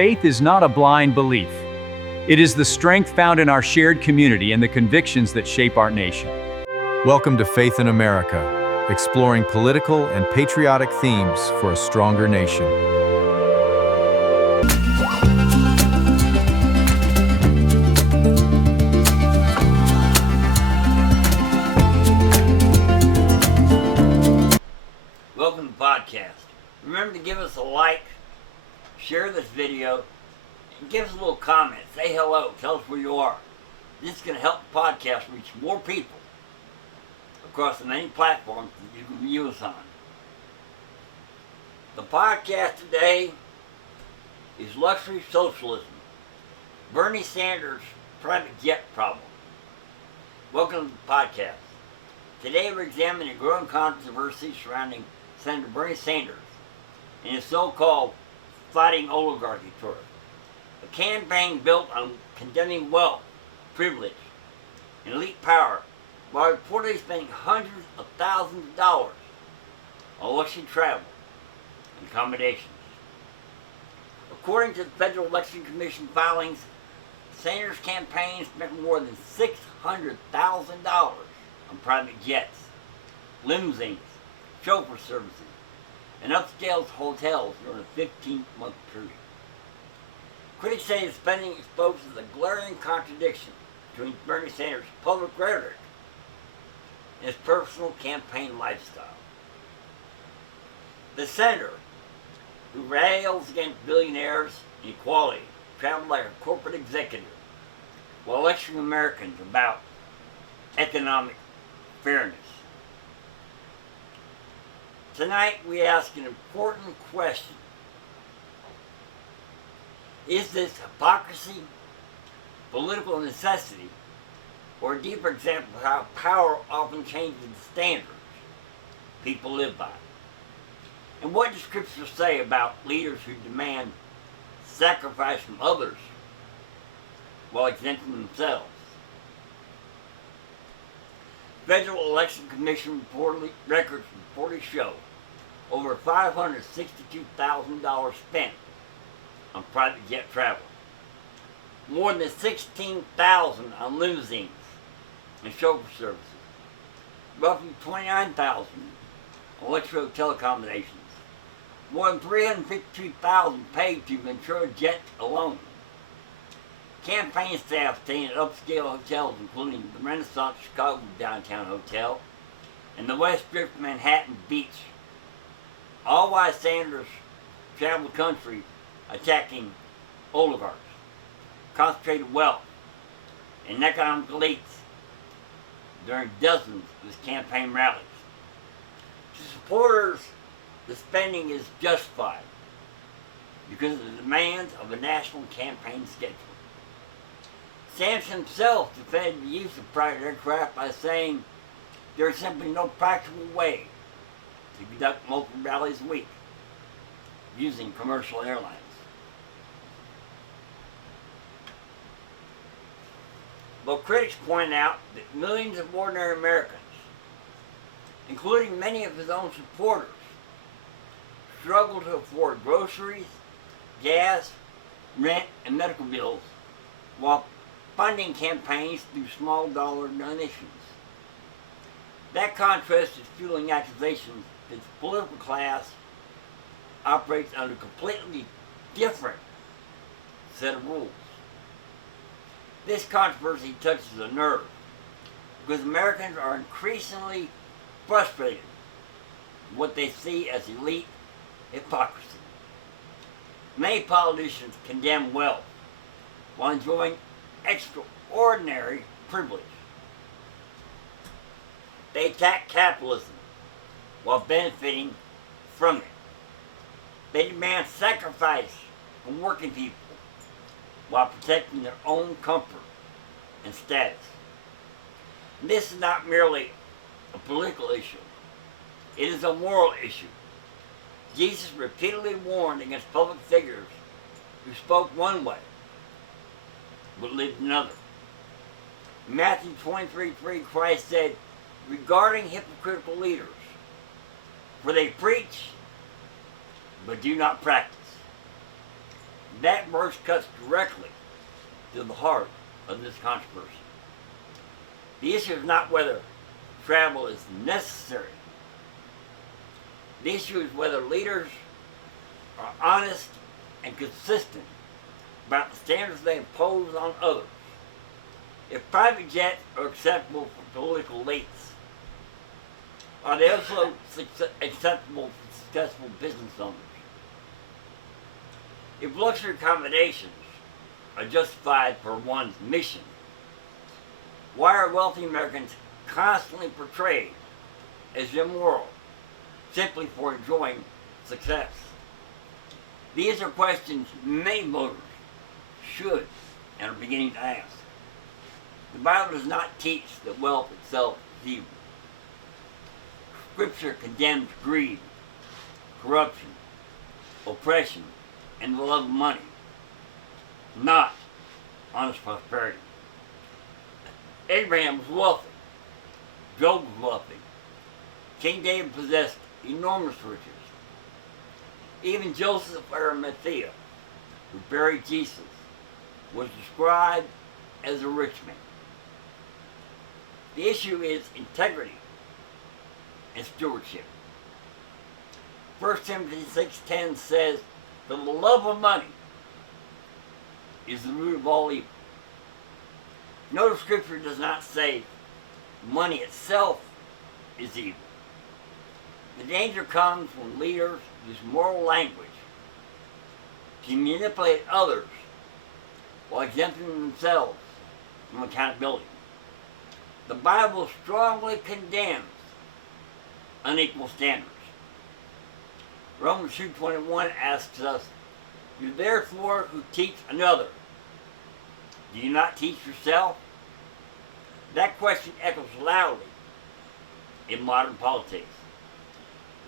Faith is not a blind belief. It is the strength found in our shared community and the convictions that shape our nation. Welcome to Faith in America, exploring political and patriotic themes for a stronger nation. Welcome to the podcast. Remember to give us a like, share this video, and give us a little comment. Say hello. Tell us where you are. This is going to help the podcast reach more people across the many platforms that you can view us on. The podcast today is Luxury Socialism, Bernie Sanders' private jet problem. Welcome to the podcast. Today we're examining a growing controversy surrounding Senator Bernie Sanders and his so-called fighting oligarchy tour. A campaign built on condemning wealth, privilege, and elite power while reportedly spending hundreds of thousands of dollars on luxury travel and accommodations. According to the Federal Election Commission filings, Sanders' campaign spent more than $600,000 on private jets, limousines, chauffeur services, and upscale hotels during a 15-month period. Critics say the spending exposes a glaring contradiction between Bernie Sanders' public rhetoric and his personal campaign lifestyle. The senator, who rails against billionaires and equality, traveled like a corporate executive while lecturing Americans about economic fairness. Tonight we ask an important question. Is this hypocrisy, political necessity, or a deeper example of how power often changes the standards people live by? And what does Scripture say about leaders who demand sacrifice from others while exempting themselves? Federal Election Commission records reportedly show over $562,000 spent on private jet travel, more than $16,000 on limousines and chauffeur services, roughly $29,000 on luxury hotel accommodations, more than $352,000 paid to Ventura Jet alone. Campaign staff staying at upscale hotels, including the Renaissance Chicago Downtown Hotel and the West Strip Manhattan Beach. All while Sanders traveled the country attacking oligarchs, concentrated wealth, and economic elites during dozens of his campaign rallies. To supporters, the spending is justified because of the demands of a national campaign schedule. Sanders himself defended the use of private aircraft by saying there is simply no practical way to conduct multiple rallies a week using commercial airlines. But critics point out that millions of ordinary Americans, including many of his own supporters, struggle to afford groceries, gas, rent, and medical bills while funding campaigns through small dollar donations. That contrast is fueling accusations that the political class operates under a completely different set of rules. This controversy touches a nerve because Americans are increasingly frustrated with what they see as elite hypocrisy. Many politicians condemn wealth while enjoying extraordinary privilege. They attack capitalism while benefiting from it. They demand sacrifice from working people while protecting their own comfort and status. And this is not merely a political issue. It is a moral issue. Jesus repeatedly warned against public figures who spoke one way but lived another. In Matthew 23:3, Christ said, regarding hypocritical leaders, for they preach but do not practice. That verse cuts directly to the heart of this controversy. The issue is not whether travel is necessary. The issue is whether leaders are honest and consistent about the standards they impose on others. If private jets are acceptable for political elites, are they also acceptable for successful business owners? If luxury accommodations are justified for one's mission, why are wealthy Americans constantly portrayed as immoral simply for enjoying success? These are questions many voters should and are beginning to ask. The Bible does not teach that wealth itself is evil. Scripture condemns greed, corruption, oppression, and the love of money, not honest prosperity. Abraham was wealthy. Job was wealthy. King David possessed enormous riches. Even Joseph of Arimathea, who buried Jesus, was described as a rich man. The issue is integrity and stewardship. 1 Timothy 6:10 says, "The love of money is the root of all evil." Notice Scripture does not say money itself is evil. The danger comes when leaders use moral language to manipulate others while exempting themselves from accountability. The Bible strongly condemns unequal standards. Romans 2:21 asks us, "You therefore who teach another, do you not teach yourself?" That question echoes loudly in modern politics.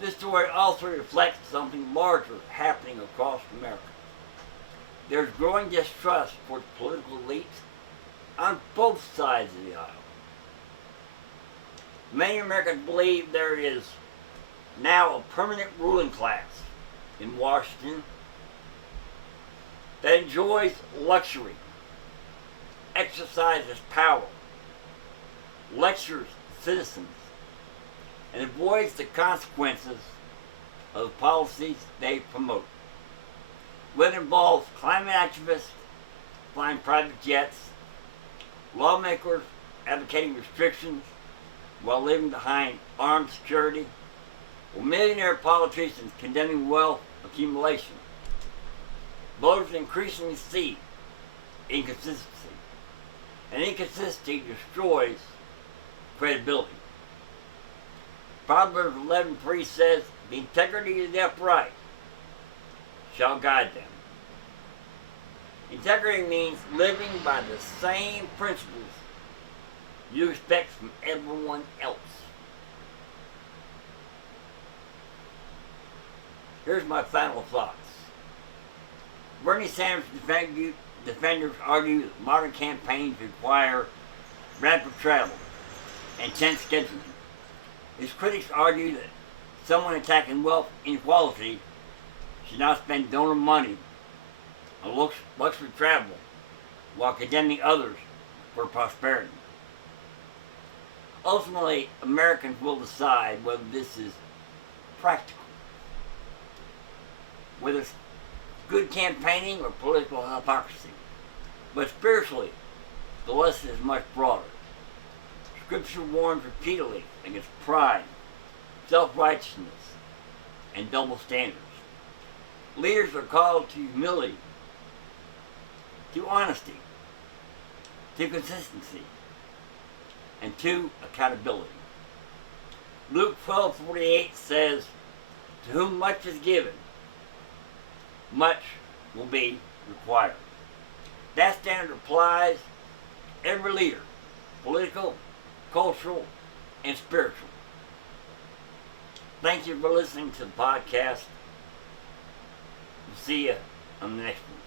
This story also reflects something larger happening across America. There's growing distrust towards political elites on both sides of the aisle. Many Americans believe there is now a permanent ruling class in Washington that enjoys luxury, exercises power, lectures citizens, and avoids the consequences of the policies they promote. Whether it involves climate activists flying private jets, lawmakers advocating restrictions while living behind armed security, or millionaire politicians condemning wealth accumulation, voters increasingly see inconsistency. And inconsistency destroys credibility. Proverbs 11:3 says, "The integrity of the upright shall guide them." Integrity means living by the same principles you expect from everyone else. Here's my final thoughts. Bernie Sanders defenders argue that modern campaigns require rapid travel and tense scheduling. His critics argue that someone attacking wealth inequality should not spend donor money on luxury travel while condemning others for prosperity. Ultimately, Americans will decide whether this is practical, whether it's good campaigning or political hypocrisy. But spiritually, the lesson is much broader. Scripture warns repeatedly against pride, self-righteousness, and double standards. Leaders are called to humility, to honesty, to consistency, and to accountability. Luke 12:48 says, "To whom much is given, much will be required." That standard applies to every leader, political, cultural, and spiritual. Thank you for listening to the podcast. See you on the next one.